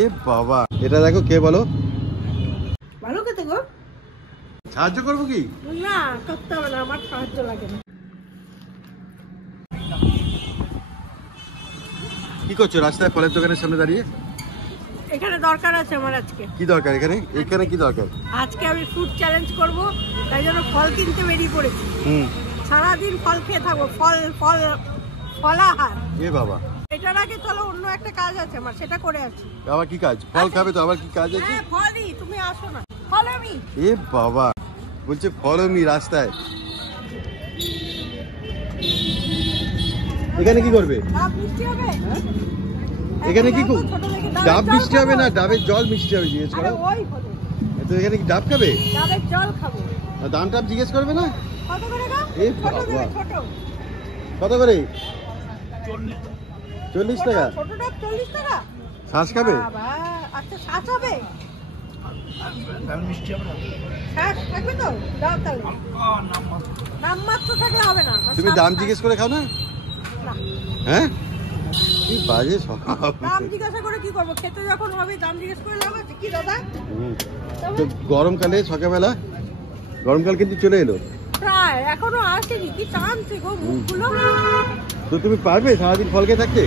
এ বাবা, এটা দেখো কে বলো? ভালো খেতে গো। সাহায্য করবো কি? না করতে হবে না, আমার সাহায্য লাগে না। কি করছো রাস্তায় ফলের দোকানের সামনে দাঁড়িয়ে? এখানে দরকার আছে আমার আজকে। কি দরকার এখানে? এখানে কি দরকার? আজকে আমি ফুড চ্যালেঞ্জ করব, তাই জন্য ফল কিনতে বেরিয়ে পড়েছি। সারাদিন ফল খেয়ে থাকবো, ফল ফল ফলাহার। এ বাবা, এটার আগে চলো অন্য একটা কাজ আছে আমার, সেটা করে আছি। আবার কি কাজ? ফল খাবে তো, আবার কি কাজ আছে? হ্যাঁ ফলই, তুমি আসো না। Follow me. এ বাবা, বলছে ফলো মি রাস্তায়। এখানে কি করবে? ডাব মিষ্টি হবে? এখানে কি ডাব মিষ্টি হবে না, ডাবের জল মিষ্টি হবে জিজ্ঞেস করো। ওই হলো। তো এখানে কি ডাব খাবে? ডাবের জল খাবো। দাম টাম জিজ্ঞেস করবে না? কত করে গো? এ বাবা, ছোট কত করে? 40 টাকা। ছোট ডাব 40 টাকা। শ্বাস খাবে? বাবা, আচ্ছা শ্বাস হবে? শ্বাস থাকবে তো? দাও তাহলে। নাম মাত্র থাকলে হবে না। তুমি দাম জিজ্ঞেস করে খাও না? না। হ্যাঁ, কি বাজে স্বভাব। দাম জিজ্ঞাসা করে কি করবো? খেতে যখন হবে দাম জিজ্ঞেস করে লাভ আছে কি দাদা? তো গরমকালে সকালবেলা, গরমকাল কিন্তু চলে এলো প্রায়, এখনো আসেনি। কি টানছে গো মুখগুলো। তো তুমি পারবে সারাদিন ফল খেয়ে থাকতে?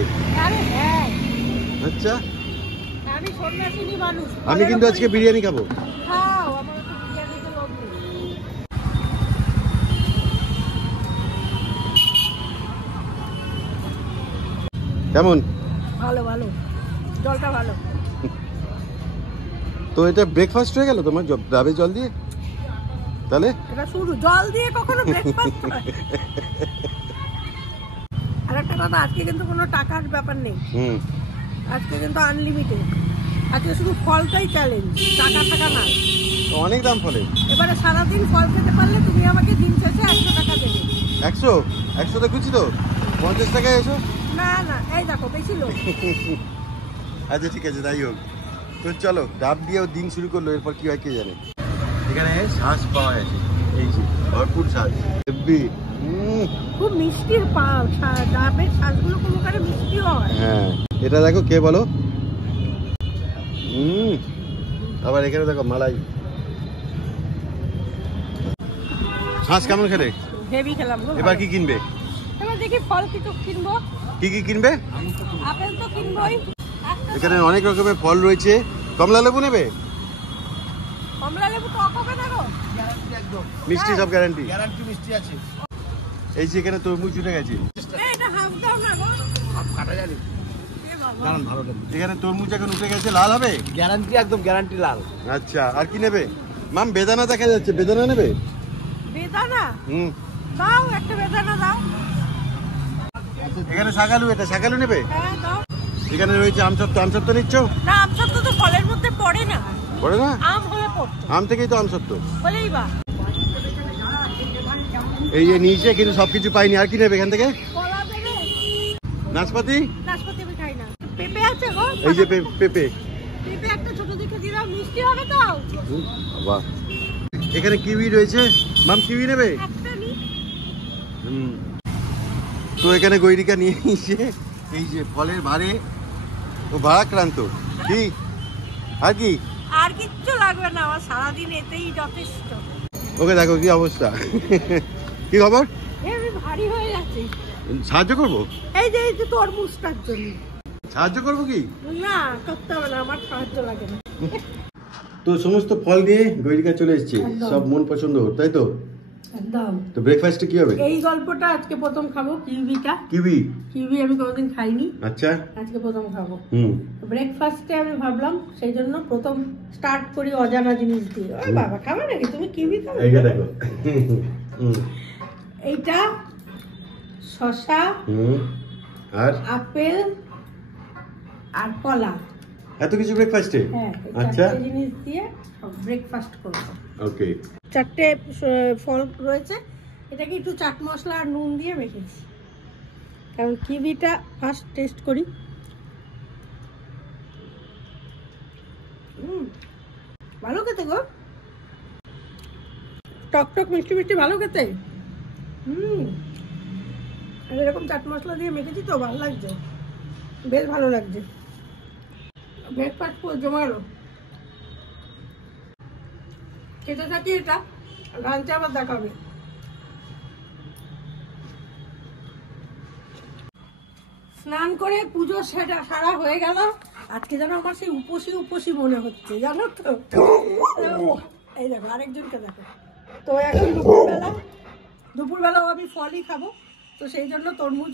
আরে হ্যাঁ, আচ্ছা, আমি সন্ন্যাসিনী মানুষ। আমি কিন্তু আজকে বিরিয়ানি খাবো। খাও, আমার তো বিরিয়ানিতে লোভ নেই। কেমন? ভালো ভালো, জলটা ভালো। তো এটা ব্রেকফাস্ট হয়ে গেল তোমার ডাবের জল দিয়ে? তাহলে এটা শুরু, জল দিয়ে কখনো ব্রেকফাস্ট হয়? আর একটা কথা, আজকে কিন্তু কোনো টাকার ব্যাপার নেই। আজকে কিন্তু আনলিমিটেড। আজকে শুধু ফলটাই চ্যালেঞ্জ, টাকা টাকা না। অনেক দাম ফলে। এবারে সারাদিন ফল খেতে পারলে তুমি আমাকে দিন শেষে 100 টাকা দেবে। 100 তো খুঁজি তো 50 টাকায় এসো। না না, এই দেখো বেশি লোক। আচ্ছা ঠিক আছে, তাই হোক। তো চলো, ডাব দিয়েও দিন শুরু করলো, এরপর কি হয় কে জানে। এখানে শ্বাস পাওয়া যাচ্ছে, এই যে ভরপুর শ্বাস। খুব মিষ্টির পাও, ডাবের শ্বাসগুলো কোনো কারে মিষ্টি হয়। হ্যাঁ, এটা দেখো কে বলো? আবার এখানে দেখো মালাই। শ্বাস কেমন খেলে? হেভি খেলাম গো। এবার কি কিনবে? এবার দেখি ফল কিছু কিনবো। কি কি কিনবে? আপেল তো কিনবোই। এখানে অনেক রকমের ফল রয়েছে। কমলা লেবু নেবে? কমলা লেবু টক হবে না গো? মিষ্টি, সব গ্যারান্টি। গ্যারান্টি মিষ্টি আছে। এই যে এখানে তরমুজ উঠে গেছে। এটা হাফ দাও না গো। সব কাটা জানি। দাঁড়ান, ভালো এখানে তরমুজ এখন উঠে গেছে, লাল হবে। গ্যারান্টি, একদম গ্যারান্টি লাল। আচ্ছা, আর কি নেবে? মাম বেদানা দেখা যাচ্ছে, বেদানা নেবে? বেদানা দাও, একটা বেদানা দাও। এখানে শাকালু, এটা শাকালু নেবে? হ্যাঁ দাও। এখানে রয়েছে আমসত্ত্ব, আমসত্ত্ব নিচ্ছ? না, আমসত্ত্ব তো ফলের মধ্যে পড়ে না। পড়ে না? আম হয়ে পড়তো। আম থেকেই তো আমসত্ত্ব। বলেই বা। এই যে নিচে কিন্তু সবকিছু পাইনি, আর কি নেবে এখান থেকে? কলা দেবে? নাশপাতি? নাশপাতি আমি খাই না। পেঁপে আছে গো? এই যে পেঁপে। পেঁপে একটা ছোট দেখে দিয়ে দাও, মিষ্টি হবে তো? বাহ, এখানে কিউই রয়েছে। মাম কিউই নেবে? একটা নি। তো এখানে গৈরিকা নিয়ে এসে এই যে ফলের ভারে ও ভারাক্রান্ত। কি আর কি? আর কিচ্ছু লাগবে না, আমার সারাদিন এতেই যথেষ্ট। ওকে দেখো কি অবস্থা। কি খবর? আমি ভারী হয়ে যাচ্ছি। সাহায্য করবো? এই যে তরমুজটার জন্য। সাহায্য করবো কি? না করতে হবে না, আমার সাহায্য লাগে না। তো সমস্ত ফল দিয়ে গৈরিকা চলে এসেছে, সব মন পছন্দ, তাই তো? একদম। তো ব্রেকফাস্টে কি হবে? এই গল্পটা আজকে প্রথম খাবো, কিউইটা। কিউই আমি কোনোদিন খাইনি। আচ্ছা, আজকে প্রথম খাবো। ব্রেকফাস্টে আমি ভাবলাম, সেই জন্য প্রথম স্টার্ট করি অজানা জিনিস দিয়ে। ওই বাবা, খাবে নাকি তুমি কিউই? খাবে? এইটা দেখো। এইটা শসা, আর আপেল আর কলা। এত কিছু ব্রেকফাস্টে? হ্যাঁ, আচ্ছা, চারটে জিনিস দিয়ে ব্রেকফাস্ট করবো। ওকে। চারটে ফল রয়েছে, এটাকে একটু চাট মশলা আর নুন দিয়ে মেখেছি। কারণ কিউইটা ফার্স্ট টেস্ট করি। ভালো খেতে গো, টক টক মিষ্টি মিষ্টি, ভালো খেতে। আর এরকম চাট মশলা দিয়ে মেখেছি তো, ভালো লাগছে, বেশ ভালো লাগছে। ব্রেকফাস্ট পুরো জমা গেল। খেতে থাকি এটা, লাঞ্চে আবার দেখাবে। স্নান করে পুজো সারা হয়ে গেল। আজকে যেন আমার সেই উপসী মনে হচ্ছে, জানো তো। এই দেখো আরেকজনকে দেখো। তো এখন দুপুরবেলাও আমি ফলই খাবো, তো সেই জন্য তরমুজ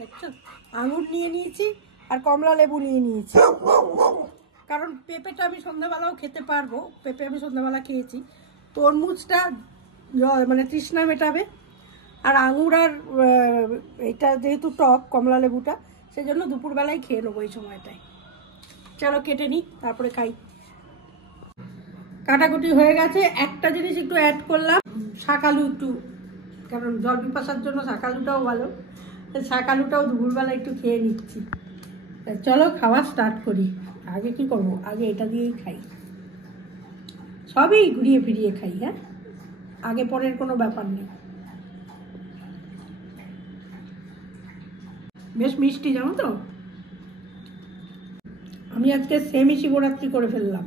দেখছো, আঙুর নিয়ে নিয়েছি আর কমলা লেবু নিয়ে নিয়েছি। কারণ পেঁপেটা আমি সন্ধ্যাবেলাও খেতে পারবো, পেঁপে আমি সন্ধ্যাবেলা খেয়েছি। তরমুজটা মানে তৃষ্ণা মেটাবে, আর আঙুর আর এটা যেহেতু টক কমলা লেবুটা, সেই জন্য দুপুরবেলায় খেয়ে নেবো এই সময়টায়। চলো কেটে নিই, তারপরে খাই। কাটাকুটি হয়ে গেছে। একটা জিনিস একটু অ্যাড করলাম, শাকালু একটু, কারণ জল পিপাসার জন্য শাকালুটাও ভালো। শাকালুটাও দুপুরবেলা একটু খেয়ে নিচ্ছি। চলো খাওয়া স্টার্ট করি। আগে কি করবো, আগে এটা দিয়েই খাই। সবই ঘুরিয়ে ফিরিয়ে খাই, হ্যাঁ, আগে পরের কোনো ব্যাপার নেই। বেশ মিষ্টি, জানো তো। আমি আজকে সেমি শিবরাত্রি করে ফেললাম।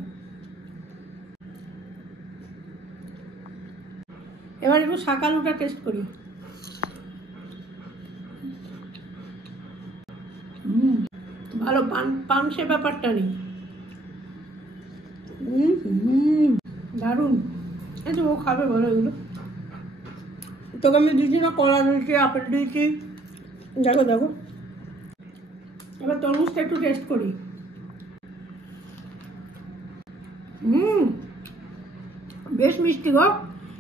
এবার একটু শাকালুটা টেস্ট করি। ভালো, পানসে ব্যাপারটা নেই। দারুণ। এই তো ও খাবে বলো এগুলো। তোকে আমি দিচ্ছি না, কলা দিয়েছি, আপেল দিয়েছি, দেখো দেখো। এবার তরমুজটা একটু টেস্ট করি। বেশ মিষ্টি গো,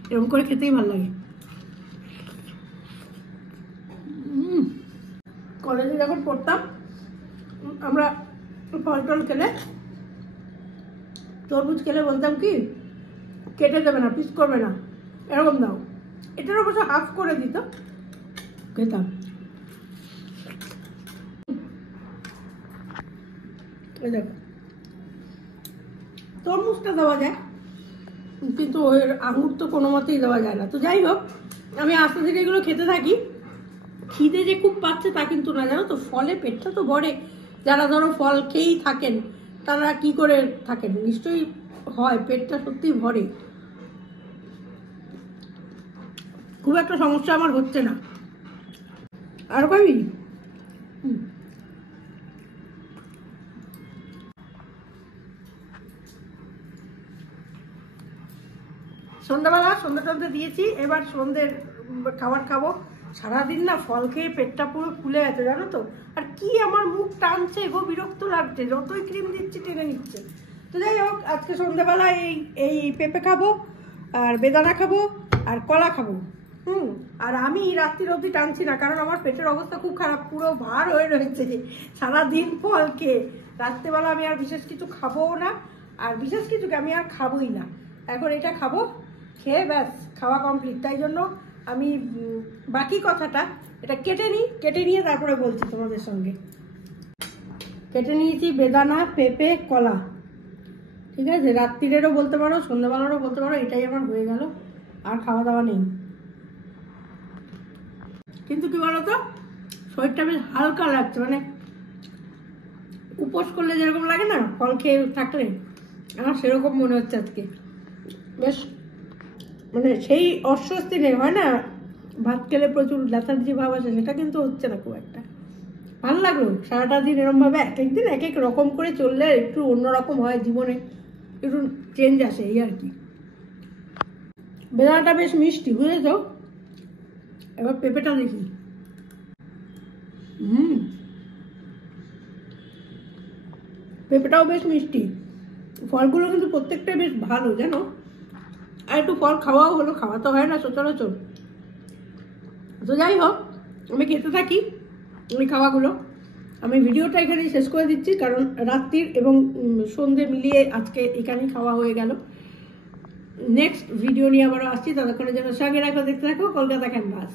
এরকম করে খেতেই ভালো লাগে। কলেজে যখন পড়তাম আমরা ফল টল খেলে, তরমুজ খেলে বলতাম কি, কেটে দেবে না, পিস করবে না, এরকম দাও। এটার অবশ্য হাফ করে দিত, খেতাম। এই দেখো, তরমুজটা দেওয়া যায়, কিন্তু ওই আঙুর তো কোনো মতেই দেওয়া যায় না। তো যাই হোক, আমি আস্তে ধীরে এগুলো খেতে থাকি। খিদে যে খুব পাচ্ছে তা কিন্তু না, জানো তো। ফলে পেটটা তো ভরে। যারা ধরো ফল খেয়েই থাকেন, তারা কি করে থাকেন, নিশ্চয়ই হয়, পেটটা সত্যিই ভরে। খুব একটা সমস্যা আমার হচ্ছে না। আর খাবি? সন্ধ্যাবেলা সন্ধ্যা টন্ধে দিয়েছি, এবার সন্ধ্যের খাবার খাবো। সারাদিন না ফল খেয়ে পেটটা পুরো ফুলে গেছে, জানো তো। আর কি আমার মুখ টানছে গো, বিরক্ত লাগছে, যতই ক্রিম দিচ্ছি টেনে নিচ্ছে। তো যাই হোক, আজকে সন্ধ্যাবেলা এই পেঁপে খাবো, আর বেদানা খাবো, আর কলা খাবো। আর আমি রাত্রির অবধি টানছি না, কারণ আমার পেটের অবস্থা খুব খারাপ, পুরো ভার হয়ে রয়েছে সারাদিন ফল খেয়ে। রাত্রেবেলা আমি আর বিশেষ কিছু খাবোও না, আর বিশেষ কিছুকে আমি আর খাবোই না। এখন এটা খাবো, খেয়ে ব্যাস খাওয়া কমপ্লিট। তাই জন্য আমি বাকি কথাটা এটা কেটে নিই, কেটে নিয়ে তারপরে বলছি তোমাদের সঙ্গে। কেটে নিয়েছি বেদানা, পেঁপে, কলা, ঠিক আছে। রাত্রিরেরও বলতে পারো, সন্ধ্যাবেলারও বলতে পারো, এটাই আমার হয়ে গেল। আর খাওয়া দাওয়া নেই। কিন্তু কি বলতো, শরীরটা বেশ হালকা লাগছে, মানে উপোস করলে যেরকম লাগে না ফল খেয়ে থাকলে, আমার সেরকম মনে হচ্ছে আজকে। বেশ মানে সেই অস্বস্তি নেই, হয় না ভাত খেলে প্রচুর লেথার্জি ভাব আসে, সেটা কিন্তু হচ্ছে না খুব একটা। ভালো লাগলো সারাটা দিন এরকমভাবে এক এক দিন এক এক রকম করে চললে একটু অন্যরকম হয় জীবনে, একটু চেঞ্জ আসে, এই আর কি। বেদানাটা বেশ মিষ্টি, বুঝেছ। এবার পেঁপেটা দেখি। পেঁপেটাও বেশ মিষ্টি। ফলগুলো কিন্তু প্রত্যেকটাই বেশ ভালো, জানো। আর একটু ফল খাওয়াও হলো, খাওয়া তো হয় না সচরাচর। তো যাই হোক, আমি খেতে থাকি ওই খাওয়াগুলো। আমি ভিডিওটা এখানেই শেষ করে দিচ্ছি, কারণ রাত্রির এবং সন্ধ্যে মিলিয়ে আজকে এখানেই খাওয়া হয়ে গেল। নেক্সট ভিডিও নিয়ে আবারও আসছি, ততক্ষণের জন্য সঙ্গে রাখো, দেখতে থাকো কলকাতা ক্যানভাস।